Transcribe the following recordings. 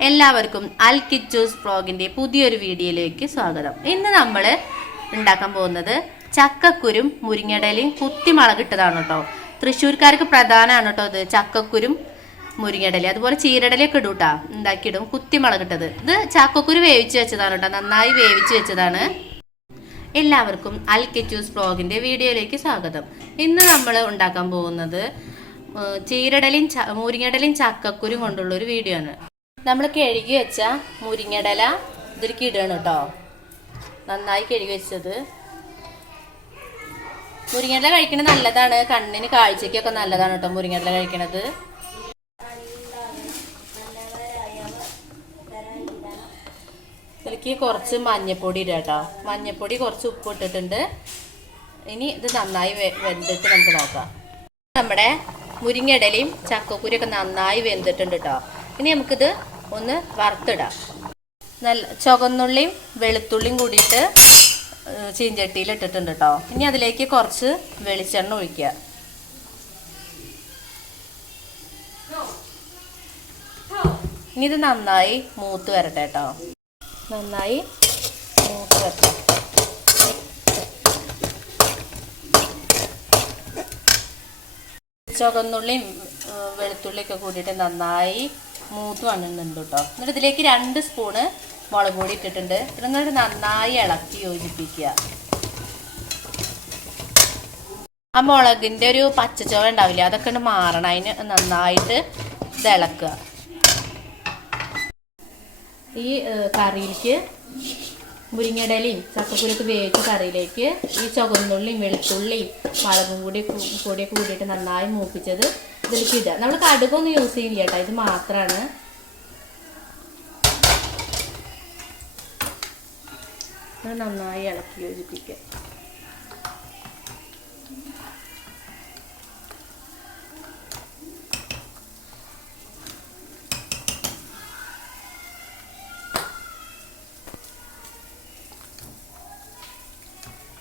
എല്ലാവർക്കും അൽ കിച്ചൂസ് വ്ളോഗിന്റെ പുതിയൊരു വീഡിയോയിലേക്ക് സ്വാഗതം. ഇന്ന് നമ്മൾ ഉണ്ടാക്കാൻ പോകുന്നത് ചക്കക്കുരും മുരിങ്ങടലയും കുത്തിമുളകിട്ടതാണ് കേട്ടോ. തൃശ്ശൂർക്കാർക്ക് പ്രധാനമാണ് കേട്ടോ ഇത് ചക്കക്കുരും മുരിങ്ങടലി അതുപോലെ ചീരടലയൊക്കെ ഇടും കേട്ടോ ഉണ്ടാക്കിയിടും കുത്തിമുളകിട്ടത് ഇത് ചക്കക്കുരു വേവിച്ച് വെച്ചതാണ് കേട്ടോ. നന്നായി വേവിച്ച് വെച്ചതാണ്. എല്ലാവർക്കും അൽ കിച്ചൂസ് വ്ളോഗിന്റെ വീഡിയോയിലേക്ക് സ്വാഗതം. ഇന്ന് നമ്മൾ ഉണ്ടാക്കാൻ പോകുന്നത് ചീരടലിയും മുരിങ്ങടലയും ചക്കക്കുരും കൊണ്ടുള്ള ഒരു വീഡിയോ ആണ്. നമ്മൾ കഴുകി വെച്ച മുരിങ്ങടല ഇതിലേക്ക് ഇടണം കേട്ടോ. നന്നായി കഴുകി വെച്ചത്. മുരിങ്ങടല കഴിക്കണത് നല്ലതാണ്. കണ്ണിന് കാഴ്ചയ്ക്കൊക്കെ നല്ലതാണ് കേട്ടോ മുരിങ്ങടല കഴിക്കണത്. ഇതിലേക്ക് കുറച്ച് മഞ്ഞപ്പൊടി ഇടുക കേട്ടോ. മഞ്ഞപ്പൊടി കുറച്ച് ഉപ്പ് ഇട്ടിട്ടുണ്ട്. ഇനി ഇത് നന്നായി വെന്തിട്ട് നമുക്ക് നോക്കാം. നമ്മുടെ മുരിങ്ങടലയും ചക്കക്കുരിയൊക്കെ നന്നായി വെന്തിട്ടുണ്ട് കേട്ടോ. ഇനി നമുക്കിത് ഒന്ന് വറുത്തിടാം. നല്ല ചുവന്നുള്ളിയും വെളുത്തുള്ളിയും കൂടിയിട്ട് ചീഞ്ചട്ടിയിൽ ഇട്ടിട്ടുണ്ട് കേട്ടോ ഇനി അതിലേക്ക് കുറച്ച് വെളിച്ചെണ്ണ ഒഴിക്കുക. ഇനി ഇത് നന്നായി മൂത്ത് വരട്ടെ കേട്ടോ നന്നായി മൂത്ത് വരട്ടെ. ചുവന്നുള്ളിയും വെളുത്തുള്ളിയൊക്കെ കൂടിയിട്ട് നന്നായി മൂത്ത് വന്നിട്ടുണ്ട് കേട്ടോ. എന്നിട്ട് ഇതിലേക്ക് രണ്ട് സ്പൂണ് മുളക് പൊടി ഇട്ടിട്ടുണ്ട്. എന്നിട്ട് നന്നായി ഇളക്കി യോജിപ്പിക്കുക. ആ മുളകിന്റെ ഒരു പച്ചച്ചുവ ഉണ്ടാവില്ല അതൊക്കെ മാറണം. അതിന് നന്നായിട്ട് ഇത് ഇളക്കുക. ഈ കറിയിലേക്ക് മുരിങ്ങടലയും ചക്കക്കുരൊക്കെ വേവിച്ച കറിയിലേക്ക് ഈ ചുവന്നുള്ളിയും വെളുത്തുള്ളിയും മുളകും കൂടി കൂ- പൊടിയൊക്കെ കൂടിയിട്ട് നന്നായി മൂപ്പിച്ചത് ഇതിലേക്ക് ഇടുക നമ്മൾ കടുകൊന്നും യൂസ് ചെയ്യില്ല കേട്ടോ ഇത് മാത്രമാണ് നന്നായി ഇളക്കി യോജിപ്പിക്കുക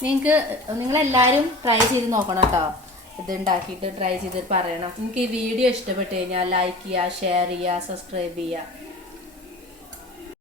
നിങ്ങൾക്ക് നിങ്ങളെല്ലാവരും ട്രൈ ചെയ്ത് നോക്കണം കേട്ടോ ഇത് ഉണ്ടാക്കിയിട്ട് ട്രൈ ചെയ്ത് പറയണം. നിങ്ങൾക്ക് ഈ വീഡിയോ ഇഷ്ടപ്പെട്ട് കഴിഞ്ഞാൽ ലൈക്ക് ചെയ്യുക ഷെയർ ചെയ്യുക സബ്സ്ക്രൈബ് ചെയ്യുക.